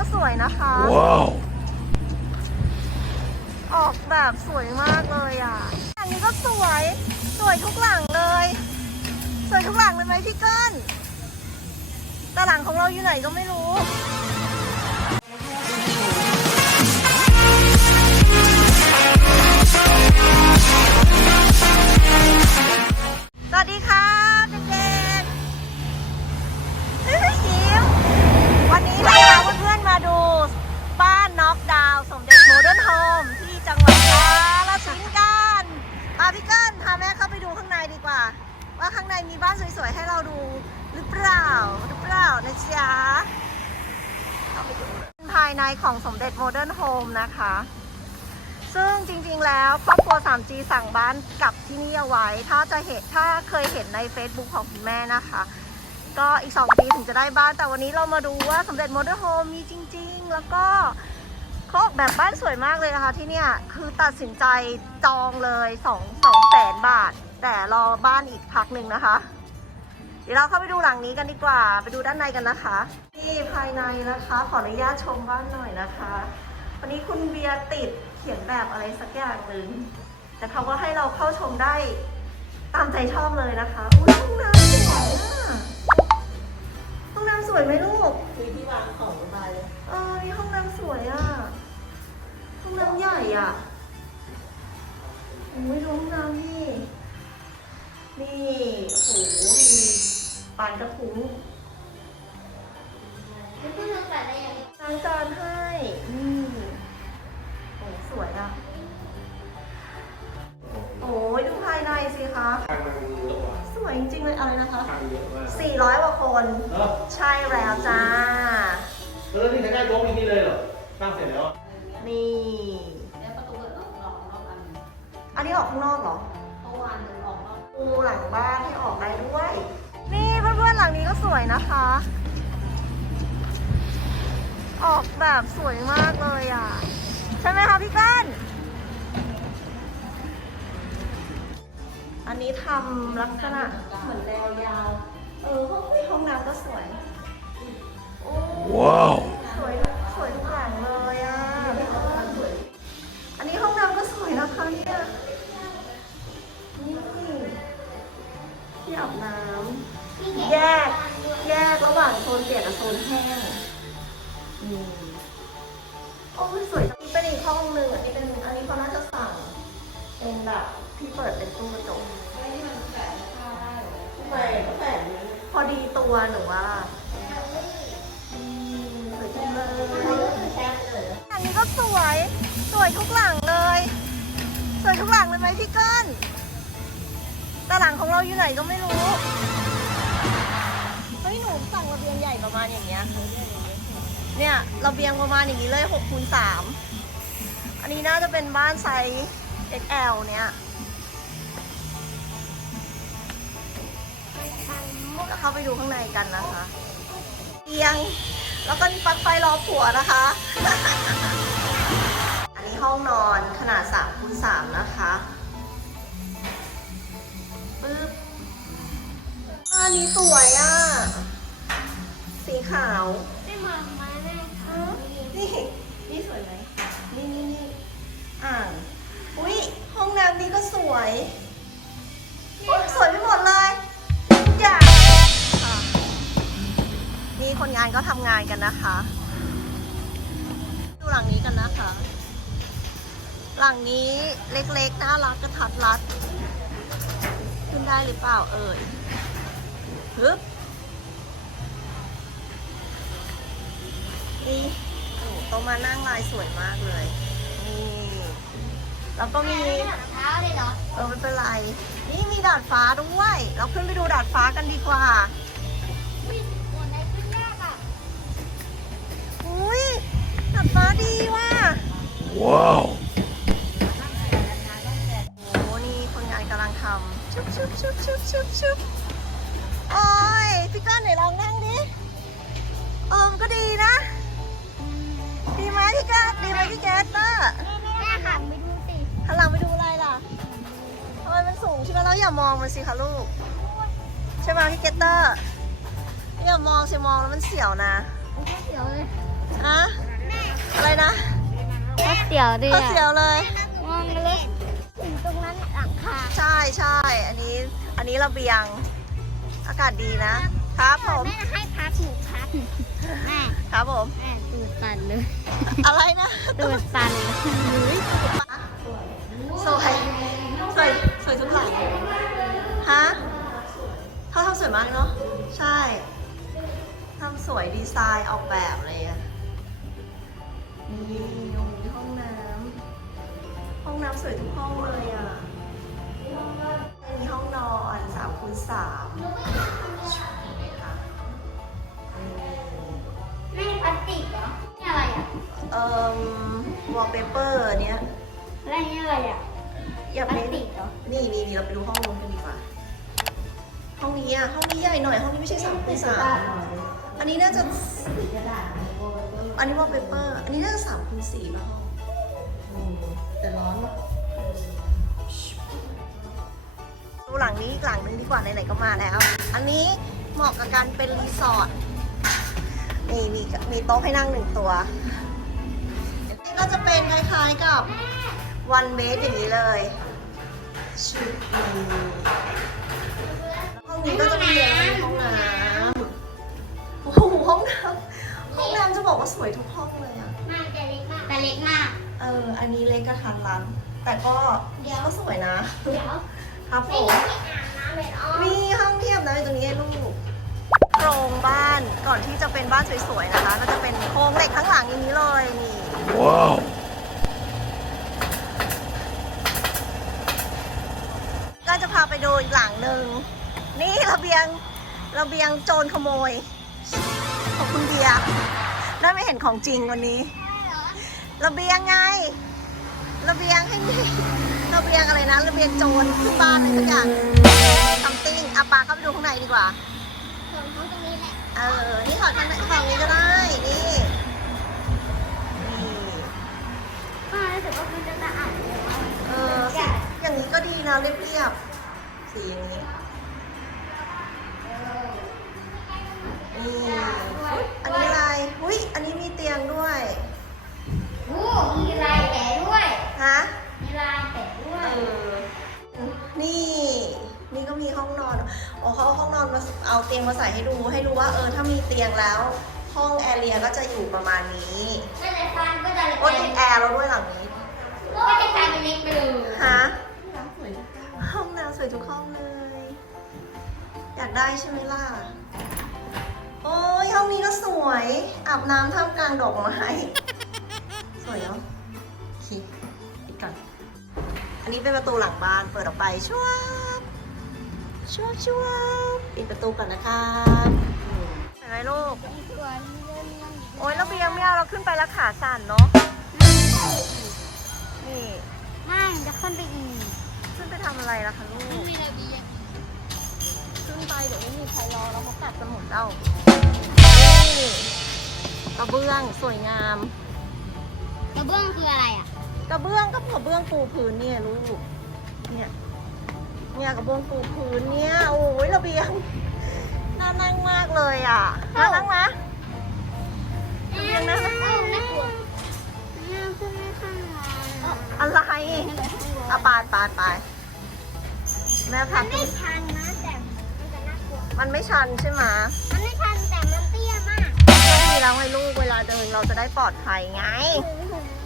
ก็สวยนะคะ Wow. ออกแบบสวยมากเลยอะอันนี้ก็สวย สวยทุกหลังเลย สวยทุกหลังเลยไหมพี่เกิ้ลแต่หลังของเราอยู่ไหนก็ไม่รู้ นะจ๊ะภายในของสมเด็จโมเดิร์นโฮมนะคะ ซึ่งจริงๆแล้วครอบครัว 3G สั่งบ้านกลับที่นี่เอาไว้ ถ้าจะเห็นถ้าเคยเห็นใน Facebook ของคุณแม่นะคะ ก็อีก 2 ปีถึงจะได้บ้านแต่วันนี้เรามาดูว่าสมเด็จโมเดิร์นโฮมมีจริง ๆ แล้วก็เขาออกแบบบ้านสวยมากเลยนะคะที่เนี่ยคือตัดสินใจจองเลย2 2แสนบาท แต่รอบ้านอีกพักหนึ่งนะคะ ดี๋ยวเราเข้าไปดูหลังนี้กันดีกว่า ไปดูด้านในกันนะคะนี่ภายในนะคะ ขออนุญาตชมบ้านหน่อยนะคะ วันนี้คุณเบียร์ติดเขียนแบบอะไรสักอย่างหนึ่งแต่เขาก็ให้เราเข้าชมได้ตามใจชอบเลยนะคะอุ้ยห้องน้ำสวยอะห้องน้ำสวยไหมลูก มีที่วางของสบายเลยเออนี่ห้องน้ำสวยอะห้องน้ำใหญ่อะโอ้ยดูห้องน้ำนี่ นี่ โอ้โหมี ปานกระพุ้งไม่พูดเรื่องแบบได้ยังไงล้างจานให้นี่โอ้สวยอะโอ้ยดูภายในสิคะ ทางมันเยอะกว่าสวยจริงๆเลยอะไรนะคะ ทางเยอะมาก400กว่าคน เออใช่แล้วจ้าแล้วนี่ใกล้ๆโต๊ะมีนี่เลยเหรอตั้งเสร็จแล้วอะนี่ แล้วประตูเปิดออกนอกนอกอันอันนี้ออกข้างนอกเหรอ เพราะวานหนึ่งออกนอก ปูหลังบ้านที่ออกได้ด้วยนี่ เพื่อนๆหลังนี้ก็สวยนะคะ ออกแบบสวยมากเลยอะ ใช่ไหมคะพี่ก้นอันนี้ทำลักษณะเหมือนแนวยาว เออห้องห้องน้ำก็สวย ว้า ห้องหนึ่งอันนี้เป็นอันนี้เขาน่าจะสั่งเป็นแบบที่เปิดเป็นตู้กระจกทำไมก็แปลกนี้พอดีตัวหนูว่าอืมสวยจังเลยอันนี้ก็สวยสวยทุกหลังเลย สวยทุกหลังเลยไหมพี่เกิ้ลแต่หลังของเราอยู่ไหนก็ไม่รู้เฮ้ยหนูสั่งระเบียงใหญ่ประมาณอย่างเงี้ยเนี่ยระเบียงประมาณอย่างนี้เลย6คูณ3อั นนี้น่าจะเป็นบ้านไซส์ XL เนี่ยจะเข้าไปดูข้างในกันนะคะเตียง แล้วก็มีปลั๊กไฟรอผัวนะคะ อันนี้ห้องนอนขนาด3คูณ3นะคะปึ๊บอันนี้สวยอะ สีขาว ไม่มามาแน่อ๋อนี่ นี่สวยไหมนี่นี่นี่ อ่างอุ้ยห้องน้ำนี้ก็สวยอุ๊ยสวยไปหมดเลยทุกอย่างค่ะนี่คนงานก็ทำงานกันนะคะ ดูหลังนี้กันนะคะ หลังนี้เล็กๆน่ารักกระทัดรัด ขึ้นได้หรือเปล่าเอ่ยฮึบนี่โอ้โหโตะมานั่งลายสวยมากเลย นี่แล้วก็มีเท้าเลยเหรอเออไม่เป็นไร นี่มีดาดฟ้าด้วย เราขึ้นไปดูดาดฟ้ากันดีกว่าวิ่งคนไหนขึ้นยากอะอุ้ยดาดฟ้าดีว่ะ Wow. โอ้นี่คนงานกำลังทำชุบชุบชุบชุบชุบชุบโอ้ยพี่ก้อนไหนลองนั่งดิเออมันก็ดีนะ ดีไหมพี่ก้อนดีไหมพี่แจ๊สเตอร์แม่หันไปดูสิหันหลังไปดูอะไรล่ะทำไมมันสูงใช่ไหมเราอย่ามองมันสิคะลูก ใช่ไหมพี่เกตเตอร์อย่ามองสิมองแล้วมันเสียวนะมันก็เสียวเลยอะเสียวดิก็เสียวเลยมองเลยถึงตรงนั้นหลังคาใช่ใช่อันนี้อันนี้ระเบียงอากาศดีนะครับผมแม่ให้พักหนูพัก แม่ครับผม แม่ตูดสั่นเลย อะไรนะตูดสั่นเลยสวยสวยสวยทุกหลังฮะเขาทำสวยมากเนาะใช่ทำสวยดีไซน์ออกแบบเลยอะนี่ตรงนี้ห้องน้ำห้องน้ำสวยทุกห้องเลยอะ ใช่สามคูณสามอันนี้น่าจะ อันนี้วอลเปเปอร์ อันนี้น่าจะสามคูณสี่ป่ะห้องแต่ร้อนดูหลังนี้อีกหลังนึงดีกว่าไหนๆก็มาแล้ว อันนี้เหมาะกับการเป็นรีสอร์ทนี่มีมีโต๊ะให้นั่งหนึ่งตัวนี่ก็จะเป็นคล้ายๆกับวันเบสอย่างนี้เลยชุดนี้ นี้ก็จะมีห้องน้ำโอ้โหห้องน้ำห้องน้ำจะบอกว่าสวยทุกห้องเลยอะมากแต่เล็กมากแต่เล็กมาก เออ อันนี้เล็กกระทันรันแต่ก็ก็สวยนะ เดี๋ยวครับผไม่มมีที่อาบน้ำเลยอ๋อมีห้องเทียบนะอยู่ตรงนี้ให้ลูกโครงบ้านก่อนที่จะเป็นบ้านสวยๆนะคะ ก็จะเป็นโครงเหล็กทั้งหลังอย่างนี้เลยนี่ Wow. ก็จะพาไปดูอีกหลังหนึ่ง นี่ระเบียงระเบียงโจรขโมย ของคุณเบียร์ได้ไม่เห็นของจริงวันนี้ ระเบียงไง ระเบียงให้นี่ระเบียงอะไรนะ ระเบียงโจรขึ้นบ้านอะไรสักอย่างซัมติงอะปาเข้าไปดูข้างในดีกว่าส่วนของตรงนี้แหละเออ นี่ถอดข้างในฝั่งนี้ก็ได้ นี่นี่ป้ารู้สึกว่ามันจะสะอาดเลยว่าเออสีอย่างนี้ก็ดีนะเรียบๆสีอย่างนี้ อุ๊ยอันนี้อะไร อุ้ย อันนี้มีเตียงด้วย โอ้มีลายแกะด้วย ฮะ มีลายแกะด้วเอยอนี่ นี่ก็มีห้องนอนอ๋อเขาเอาห้องนอนมาเอาเตียงมาใส่ให้ดู ให้ดูว่าเออ ถ้ามีเตียงแล้ว ห้องแอร์เรียก็จะอยู่ประมาณนี้ก็จะฟันก็จะเล็กโอ้ติดแอร์แล้วด้วยหลังนี้ ก็จะกลายเป็นเล็กไปเลย ฮะ ห้องน้ำสวยทุกห้องเลย อยากได้ใช่ไหมล่ะ โอ้ยห้องนี้ก็สวย อาบน้ำท่ามกลางดอกไม้สวยเนาะโอเคปิดก่อนอันนี้เป็นประตูหลังบ้านเปิดออกไปช่วบช่วบช่วบปิดประตูก่อนนะครับอืมเห็นไหมลูกโอ้ยระเบียงไม่เอาเราขึ้นไปแล้วขาสั่นเนาะนี่ไม่จะขึ้นไปอีกขึ้นไปทำอะไรล่ะคะลูกมีระเบียง ขึ้นไปเดี๋ยวไม่มีใครรอแล้วเขากัดสมุนเรานี่กระเบื้องสวยงาม กระเบื้องคืออะไรอะ กระเบื้องก็กระเบื้องปูพื้นเนี่ยลูก เนี่ย เนี่ยกระเบื้องปูพื้นเนี่ย โอ้ยระเบียง น่านั่งมากเลยอะ น่านั่งนะระเบียงน่านั่งเอ้าน่ากลัวน่าขึ้นไม่ข้างหลังอะไรอะปาดปาดไปแม่พามันขึ้ไม่นชันนะ มันไม่ชันใช่ไหมมันไม่ชันแต่มันเตี้ยมากก็ดีแล้วไงลูกเวลาเดินเราจะได้ปลอดภัยไง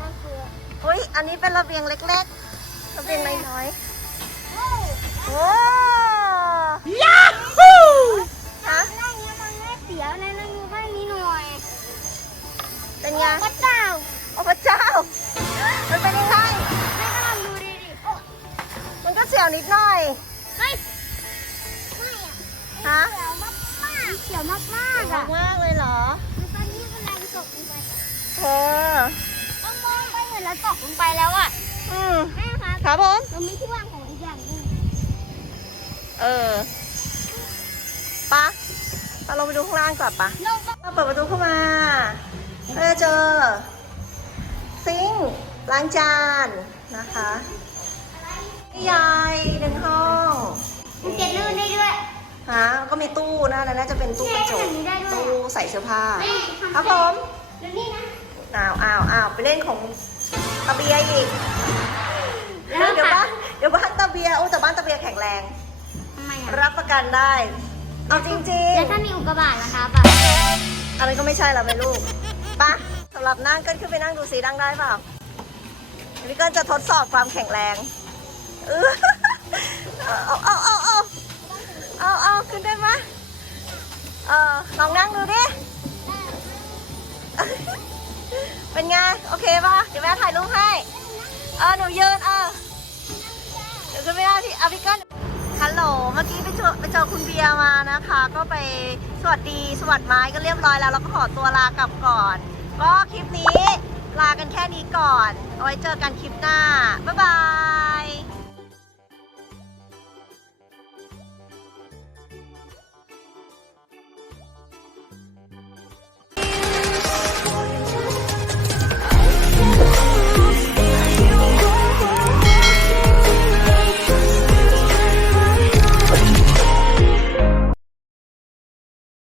น่ากลัวเฮ้ยอันนี้เป็นระเบียงเล็กๆระเบียงน้อยโอ้ๆโอ้ากมากเสียวอะมากเลยเหรอมันตอนนี้กำลังตกลงไปเธอต้องมองไปเห็นแล้วตกลงไปแล้วอะอืมแม่ครับครับผม เรามีที่วางของอีกอย่างหนึงเออปะปะลงไปดูข้างล่างก่อนปะลงไปถ้าเปิดประตูเข้ามาก็จะเจอ ซิงค์ล้างจานนะคะนี่ยายหนึ่งห้อง มันจะลื่นได้ด้วย ฮะก็มีตู้นะแล้วน่าจะเป็นตู้กระจกแม่ทำอย่างนี้ได้ด้วยตู้ใส่เสื้อผ้าแม่ทำครับผมแล้วนี่นะอ้าวอ้าวอ้าวไปเล่นของปตะเบียอีกแล้วเดี๋ยวค่ะบ้านเดี๋ยวบ้านตะเบียโอ้แต่บ้านตะเบียแข็งแรงทำไมอะรับประกันได้ เอาจริงแล้วถ้ามีอุกกาบาตล่ะคะแบบๆอะไรก็ไม่ใช่ละไปลูกปะสำหรับนั่งเกินขึ้นไปนั่งดูซินั่งได้เปล่าพี่เกินจะทดสอบความแข็งแรงเออเอาเอาเอาเอา เอาเอาขึ้นได้ไหมเออลองนั่งดูดิ เป็นไง โอเคป่ะ เดี๋ยวแม่ถ่ายรูปให้ เออ หนูยืน เออเดี๋ยวขึ้นไม่ได้พี่เอาพี่กิ้ลฮัลโหล เมื่อกี้ไปเจอไปเจอคุณเบียร์มานะคะ ก็ไปสวัสดีสวัสดีไม้ก็เรียบร้อยแล้วแล้วก็ขอตัวลากลับก่อน ก็คลิปนี้ลากันแค่นี้ก่อน เอาไว้เจอกันคลิปหน้า บ๊ายบาย